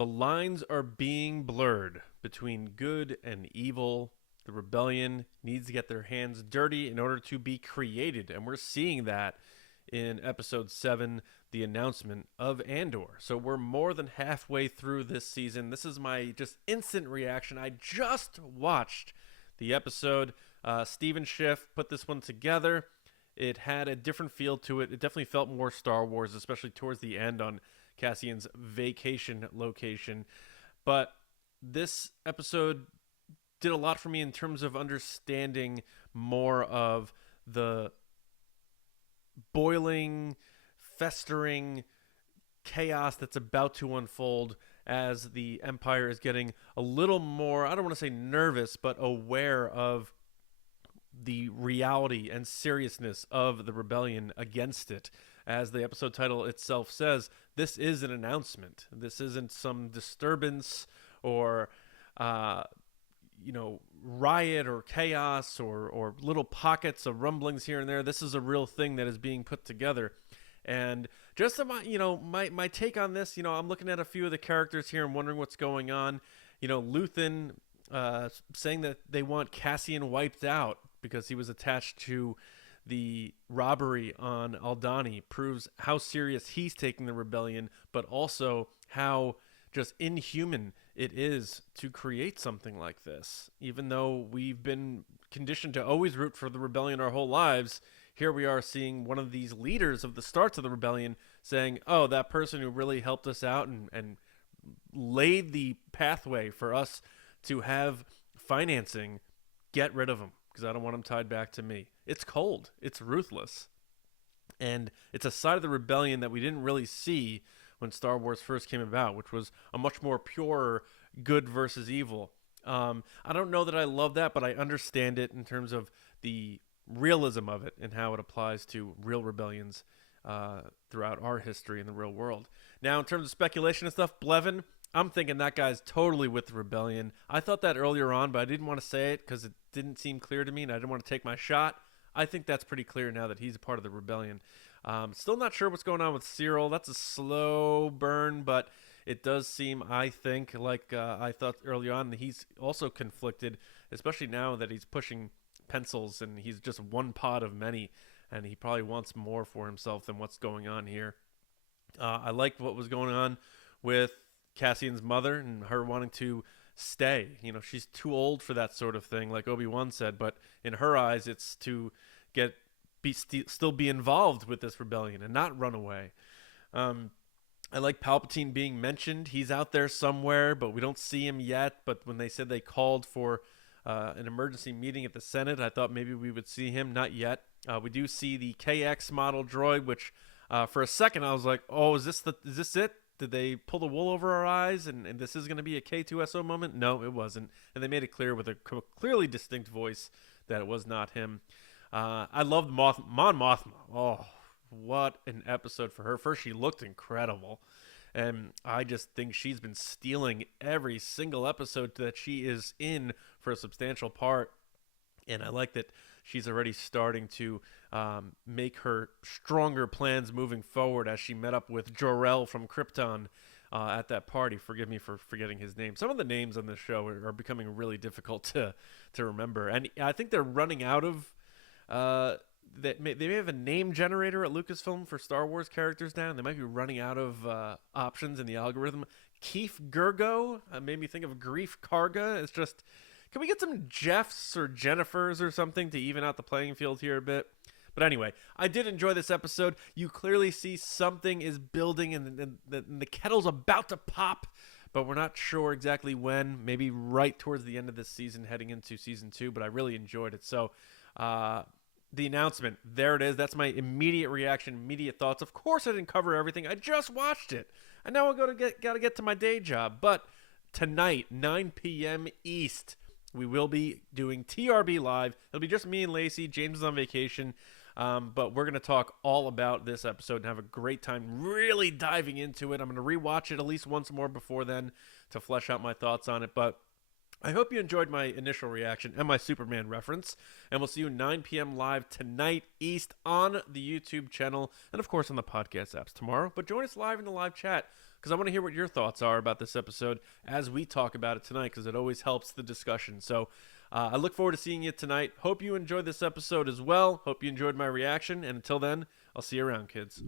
The lines are being blurred between good and evil. The rebellion needs to get their hands dirty in order to be created, and we're seeing that in episode 7, the announcement of Andor. So we're more than halfway through this season. This is my just instant reaction. I just watched the episode. Steven Schiff put this one together. It had a different feel to it. It definitely felt more Star Wars, especially towards the end on Cassian's vacation location. But this episode did a lot for me in terms of understanding more of the boiling, festering chaos that's about to unfold as the Empire is getting a little more, I don't want to say nervous, but aware of the reality and seriousness of the rebellion against it. As the episode title itself says, this is an announcement. This isn't some disturbance or riot or chaos or little pockets of rumblings here and there. This is a real thing that is being put together. And just my take on this, I'm looking at a few of the characters here and wondering what's going on. Luthen saying that they want Cassian wiped out because he was attached to the robbery on Aldhani proves how serious he's taking the rebellion, but also how just inhuman it is to create something like this. Even though we've been conditioned to always root for the rebellion our whole lives, here we are seeing one of these leaders of the starts of the rebellion saying, oh, that person who really helped us out and laid the pathway for us to have financing, get rid of him because I don't want him tied back to me. It's cold. It's ruthless. And it's a side of the rebellion that we didn't really see when Star Wars first came about, which was a much more pure good versus evil. I don't know that I love that, but I understand it in terms of the realism of it and how it applies to real rebellions throughout our history in the real world. Now, in terms of speculation and stuff, Blevin, I'm thinking that guy's totally with the rebellion. I thought that earlier on, but I didn't want to say it because it didn't seem clear to me, and I didn't want to take my shot. I think that's pretty clear now that he's a part of the rebellion. Still not sure what's going on with Cyril. That's a slow burn, but it does seem, I think, like I thought early on, he's also conflicted, especially now that he's pushing pencils and he's just one pod of many, and he probably wants more for himself than what's going on here. I liked what was going on with Cassian's mother and her wanting to stay. She's too old for that sort of thing, like Obi-Wan said, but in her eyes, it's to still be involved with this rebellion and not run away. I like Palpatine being mentioned. He's out there somewhere, but we don't see him yet. But when they said they called for an emergency meeting at the Senate, I thought maybe we would see him. Not yet. We do see the KX model droid, which for a second I was like, oh, is this it? Did they pull the wool over our eyes and this is going to be a K2SO moment? No, it wasn't. And they made it clear with a clearly distinct voice that it was not him. I loved Mon Mothma. Oh, what an episode for her. First, she looked incredible. And I just think she's been stealing every single episode that she is in for a substantial part. And I like that she's already starting to make her stronger plans moving forward as she met up with Jor-El from Krypton at that party. Forgive me for forgetting his name. Some of the names on this show are becoming really difficult to remember. And I think they're running out of... they may have a name generator at Lucasfilm for Star Wars characters now. And they might be running out of options in the algorithm. Keith Gergo made me think of Grief Karga. It's just... Can we get some Jeffs or Jennifers or something to even out the playing field here a bit? But anyway, I did enjoy this episode. You clearly see something is building and the kettle's about to pop, but we're not sure exactly when. Maybe right towards the end of this season, heading into season 2, but I really enjoyed it. So the announcement, there it is. That's my immediate reaction, immediate thoughts. Of course I didn't cover everything. I just watched it. And now I'm got to get to my day job. But tonight, 9 p.m. East, we will be doing TRB Live. It'll be just me and Lacey. James is on vacation. But we're going to talk all about this episode and have a great time really diving into it. I'm going to rewatch it at least once more before then to flesh out my thoughts on it. But I hope you enjoyed my initial reaction and my Superman reference. And we'll see you 9 p.m. live tonight East on the YouTube channel and, of course, on the podcast apps tomorrow. But join us live in the live chat. because I want to hear what your thoughts are about this episode as we talk about it tonight, because it always helps the discussion. So I look forward to seeing you tonight. Hope you enjoyed this episode as well. Hope you enjoyed my reaction. And until then, I'll see you around, kids.